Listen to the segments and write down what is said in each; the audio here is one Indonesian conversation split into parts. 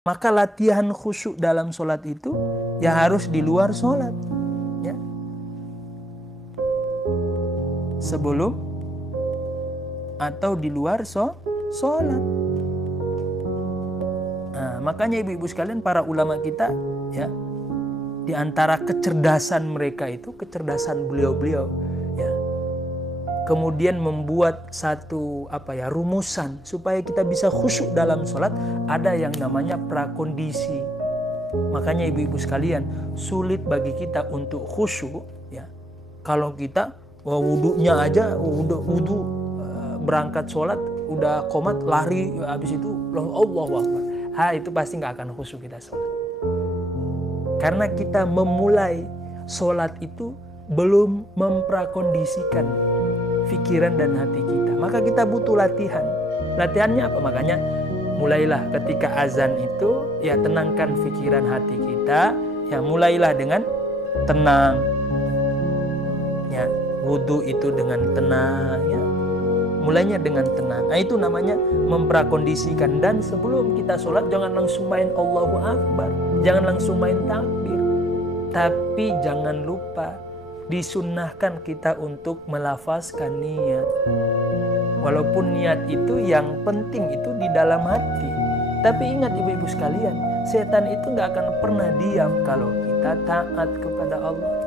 Maka latihan khusyuk dalam sholat itu ya harus di luar sholat, ya. Sebelum atau di luar sholat. Nah, makanya ibu-ibu sekalian, para ulama kita, ya, di antara kecerdasan mereka itu, kecerdasan beliau-beliau, ya, kemudian membuat satu rumusan supaya kita bisa khusyuk dalam sholat, ada yang namanya prakondisi. Makanya ibu-ibu sekalian, sulit bagi kita untuk khusyuk, ya, kalau kita wudhunya aja, wudhu berangkat sholat udah qomat lari, habis itu Allahu Akbar. Itu pasti nggak akan khusyuk kita sholat. Karena kita memulai sholat itu belum memprakondisikan pikiran dan hati kita. Maka kita butuh latihan. Latihannya apa? Makanya mulailah ketika azan itu, ya, tenangkan pikiran hati kita. Ya, mulailah dengan tenang. Ya, wudhu itu dengan tenang, ya. Mulainya dengan tenang. Nah, itu namanya memprakondisikan. Dan sebelum kita sholat jangan langsung main Allahu Akbar, jangan langsung main takbir. Tapi jangan lupa disunnahkan kita untuk melafazkan niat. Walaupun niat itu yang penting itu di dalam hati. Tapi ingat ibu-ibu sekalian, setan itu gak akan pernah diam kalau kita taat kepada Allah.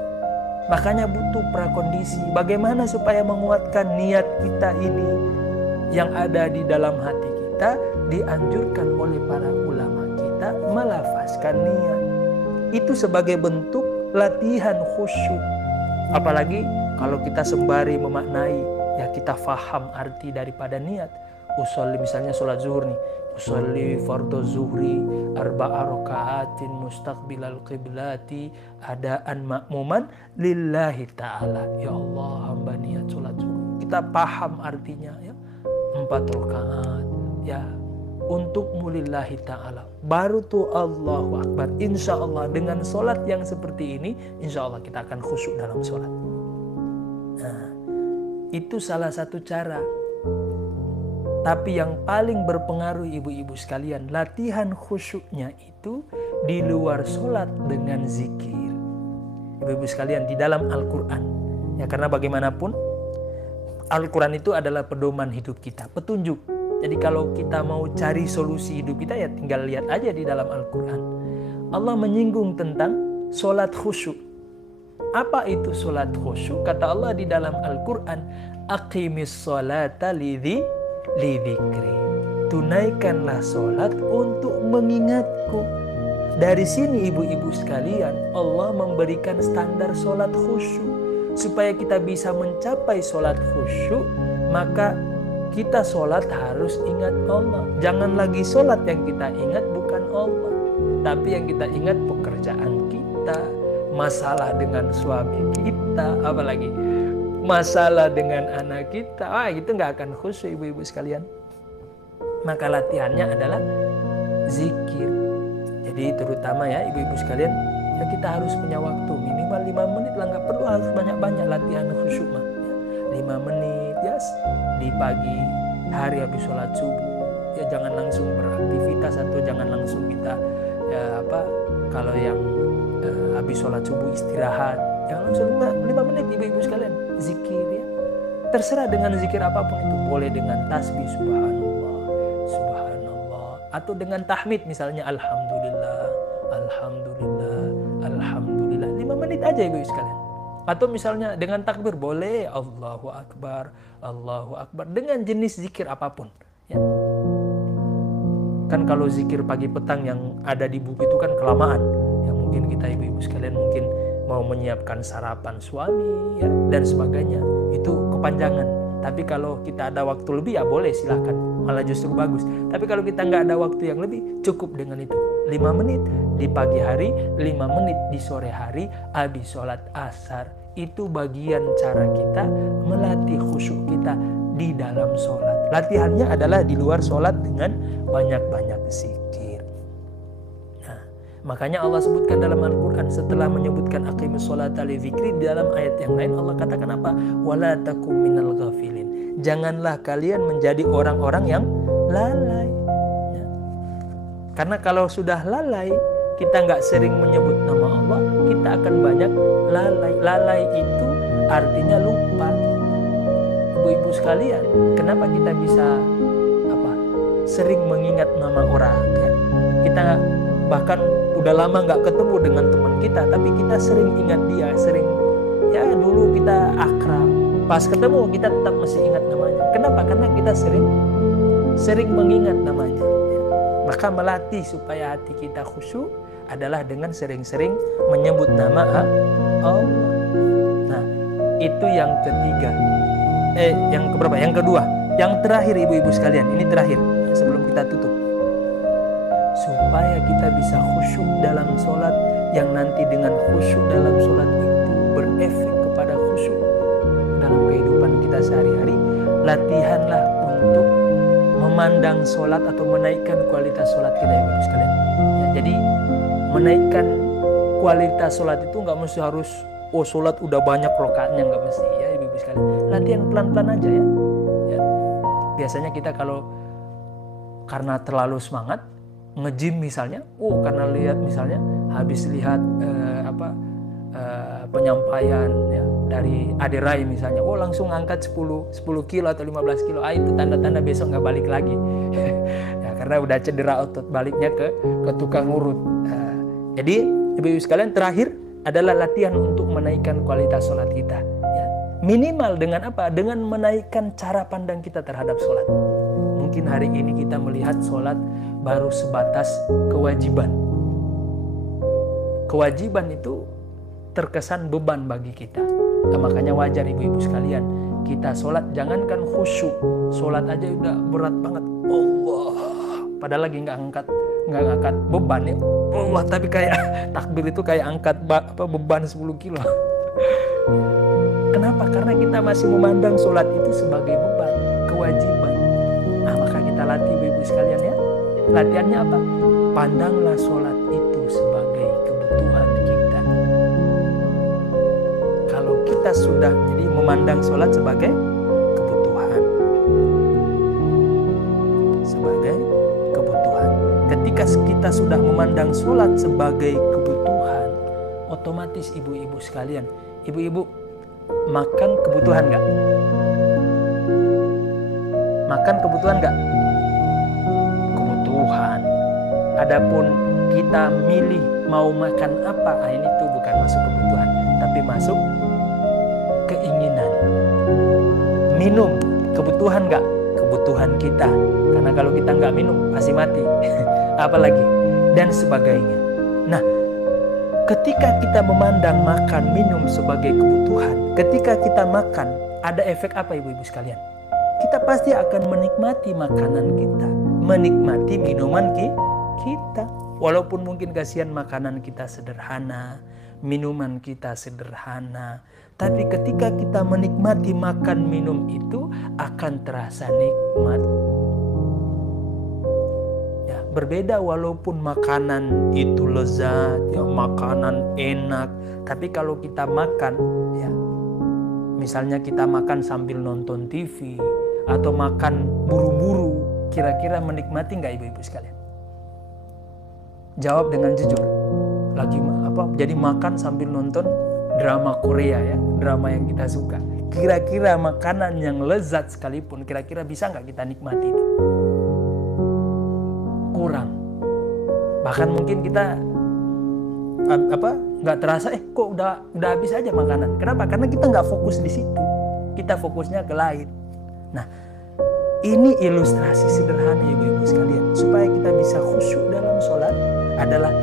Makanya butuh prakondisi. Bagaimana supaya menguatkan niat kita ini yang ada di dalam hati kita? Dianjurkan oleh para ulama kita melafazkan niat. Itu sebagai bentuk latihan khusyuk. Apalagi kalau kita sembari memaknai, ya, kita faham arti daripada niat. Usolli, misalnya sholat zuhur nih, usolli fardhu zuhri arba'a raka'atin mustaqbilal qiblati adaan makmuman lillahi ta'ala. Ya Allah, hamba niat sholat zuhur. Kita paham artinya, ya, 4 rakaat, ya, untuk mulillahi ta'ala. Baru tuh Allahu Akbar. Insya Allah dengan sholat yang seperti ini, insya Allah kita akan khusyuk dalam sholat. Nah, itu salah satu cara. Tapi yang paling berpengaruh ibu-ibu sekalian, latihan khusyuknya itu di luar sholat dengan zikir. Ibu-ibu sekalian, di dalam Al-Quran, ya, karena bagaimanapun Al-Quran itu adalah pedoman hidup kita, petunjuk. Jadi kalau kita mau cari solusi hidup kita, ya tinggal lihat aja di dalam Al-Quran. Allah menyinggung tentang sholat khusyuk. Apa itu sholat khusyuk? Kata Allah di dalam Al-Quran, aqimis sholata lidhikri. Tunaikanlah sholat untuk mengingatku. Dari sini ibu-ibu sekalian, Allah memberikan standar sholat khusyuk. Supaya kita bisa mencapai sholat khusyuk, maka kita sholat harus ingat Allah. Jangan lagi sholat yang kita ingat bukan Allah, tapi yang kita ingat pekerjaan kita, masalah dengan suami kita, apalagi masalah dengan anak kita. Itu nggak akan khusyuk ibu-ibu sekalian. Maka latihannya adalah zikir. Jadi terutama, ya, ibu-ibu sekalian, ya, kita harus punya waktu minimal 5 menit lah, nggak perlu harus banyak-banyak latihan khusyuk mah. 5 menit, ya, di pagi hari habis sholat subuh. Ya, jangan langsung beraktivitas atau jangan langsung kita, ya, kalau yang habis sholat subuh istirahat, jangan langsung 5 menit ibu-ibu sekalian zikir, ya. Terserah dengan zikir apapun itu, boleh dengan tasbih subhanallah, subhanallah, atau dengan tahmid misalnya alhamdulillah, alhamdulillah, alhamdulillah. 5 menit aja ibu-ibu sekalian. Atau misalnya dengan takbir boleh Allahu Akbar, Allahu Akbar, dengan jenis zikir apapun, ya. Kan kalau zikir pagi petang yang ada di buku itu kan kelamaan. Ya, mungkin kita ibu-ibu sekalian mungkin mau menyiapkan sarapan suami, ya, dan sebagainya, itu kepanjangan. Tapi kalau kita ada waktu lebih, ya boleh, silahkan, malah justru bagus. Tapi kalau kita nggak ada waktu yang lebih, cukup dengan itu. 5 menit di pagi hari, 5 menit di sore hari, habis sholat asar. Itu bagian cara kita melatih khusyuk kita di dalam sholat. Latihannya adalah di luar sholat dengan banyak-banyak zikir. Nah, makanya Allah sebutkan dalam Al-Quran, setelah menyebutkan aqimus sholata li dzikri, di dalam ayat yang lain Allah katakan apa? Wala takum minal ghafilin. Janganlah kalian menjadi orang-orang yang lalai. Ya. Karena kalau sudah lalai, kita nggak sering menyebut nama Allah, kita akan banyak lalai. Lalai itu artinya lupa. Ibu-ibu sekalian, kenapa kita bisa sering mengingat nama orang? Ya? Kita bahkan udah lama nggak ketemu dengan teman kita, tapi kita sering ingat dia, sering ya dulu kita akrab, pas ketemu kita tetap masih ingat namanya. Kenapa? Karena kita sering mengingat namanya. Ya. Maka melatih supaya hati kita khusyuk adalah dengan sering-sering menyebut nama Allah. Nah, itu yang ketiga. Yang keberapa? Yang kedua. Yang terakhir, ibu-ibu sekalian, ini terakhir sebelum kita tutup. Supaya kita bisa khusyuk dalam sholat, yang nanti dengan khusyuk dalam sholat itu berefek kepada khusyuk dalam kehidupan kita sehari-hari. Latihanlah untuk memandang sholat atau menaikkan kualitas sholat kita, ibu-ibu sekalian. Ya, jadi menaikkan kualitas sholat itu nggak mesti harus sholat udah banyak rakaatnya, nggak mesti ya ibu-ibu sekalian. Latihan pelan-pelan aja ya. Biasanya kita kalau karena terlalu semangat nge-gym misalnya, karena lihat misalnya habis lihat penyampaian ya, dari Aderai misalnya, langsung angkat 10 kilo atau 15 kilo, itu tanda-tanda besok nggak balik lagi. Ya, karena udah cedera otot, baliknya ke tukang urut. Jadi ibu-ibu sekalian, terakhir adalah latihan untuk menaikkan kualitas sholat kita. Ya. Minimal dengan apa? Dengan menaikkan cara pandang kita terhadap sholat. Mungkin hari ini kita melihat sholat baru sebatas kewajiban. Kewajiban itu terkesan beban bagi kita. Nah, makanya wajar ibu-ibu sekalian, kita sholat jangankan khusyuk, sholat aja udah berat banget. Allah, padahal lagi nggak angkat beban ya. Allah, tapi kayak takbir itu kayak angkat beban 10 kilo. Kenapa? Karena kita masih memandang sholat itu sebagai beban, kewajiban. Nah, maka kita latih ibu-ibu sekalian ya. Latihannya apa? Pandanglah sholat itu sebagai kebutuhan kita. Kalau kita sudah jadi memandang sholat sebagai kebutuhan, ketika kita sudah memandang sholat sebagai kebutuhan, otomatis ibu-ibu sekalian, ibu-ibu makan kebutuhan nggak? Makan kebutuhan nggak? Kebutuhan. Adapun kita milih mau makan apa, ini tuh bukan masuk kebutuhan, tapi masuk keinginan. Minum, kebutuhan nggak? Kebutuhan kita. Karena kalau kita nggak minum, pasti mati. Apalagi, dan sebagainya. Nah, ketika kita memandang makan minum sebagai kebutuhan, ketika kita makan, ada efek apa ibu-ibu sekalian? Kita pasti akan menikmati makanan kita, menikmati minuman kita. Walaupun mungkin kasihan makanan kita sederhana, minuman kita sederhana, tapi ketika kita menikmati makan minum itu akan terasa nikmat. Ya, berbeda walaupun makanan itu lezat, ya, makanan enak, tapi kalau kita makan, ya, misalnya kita makan sambil nonton TV atau makan buru-buru, kira-kira menikmati nggak ibu-ibu sekalian? Jawab dengan jujur. Lagi jadi makan sambil nonton drama Korea ya, drama yang kita suka. Kira-kira makanan yang lezat sekalipun, kira-kira bisa nggak kita nikmati itu? Kurang. Bahkan mungkin kita nggak terasa, kok udah habis aja makanan. Kenapa? Karena kita nggak fokus di situ. Kita fokusnya ke lain. Nah, ini ilustrasi sederhana ibu-ibu sekalian, supaya kita bisa khusyuk dalam sholat adalah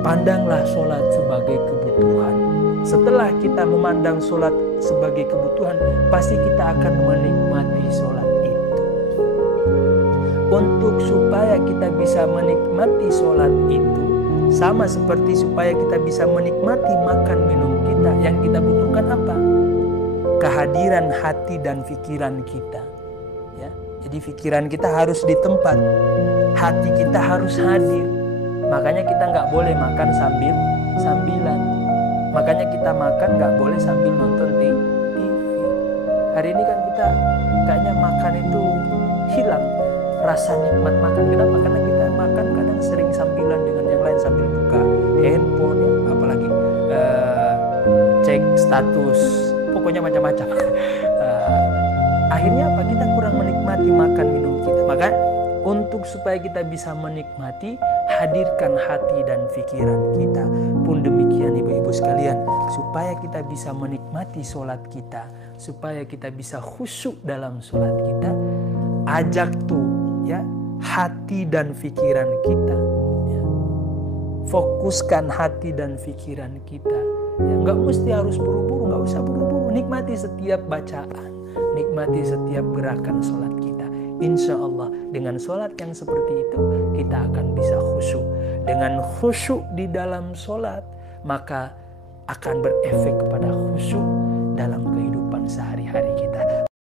pandanglah sholat sebagai kebutuhan. Setelah kita memandang sholat sebagai kebutuhan, pasti kita akan menikmati sholat itu. Untuk supaya kita bisa menikmati sholat itu, sama seperti supaya kita bisa menikmati makan minum kita, yang kita butuhkan apa? Kehadiran hati dan pikiran kita. Ya, jadi pikiran kita harus di tempat, hati kita harus hadir. Makanya kita nggak boleh makan sambilan. Makanya kita makan nggak boleh sambil nonton TV. Hari ini kan kita kayaknya makan itu hilang rasa nikmat makan. Kenapa? Karena kita makan makan kadang sering sambilan dengan yang lain, sambil buka handphone ya, apalagi cek status, pokoknya macam-macam. Akhirnya apa? Kita kurang menikmati makan minum kita. Maka untuk supaya kita bisa menikmati, hadirkan hati dan pikiran kita. Pun demikian ibu-ibu sekalian, supaya kita bisa menikmati sholat kita, supaya kita bisa khusyuk dalam sholat kita, ajak tuh ya hati dan pikiran kita. Ya. Fokuskan hati dan pikiran kita. Ya, nggak mesti harus buru-buru, nggak usah buru-buru. Nikmati setiap bacaan, nikmati setiap gerakan sholat kita. Insya Allah dengan sholat yang seperti itu kita akan bisa khusyuk. Dengan khusyuk di dalam sholat maka akan berefek kepada khusyuk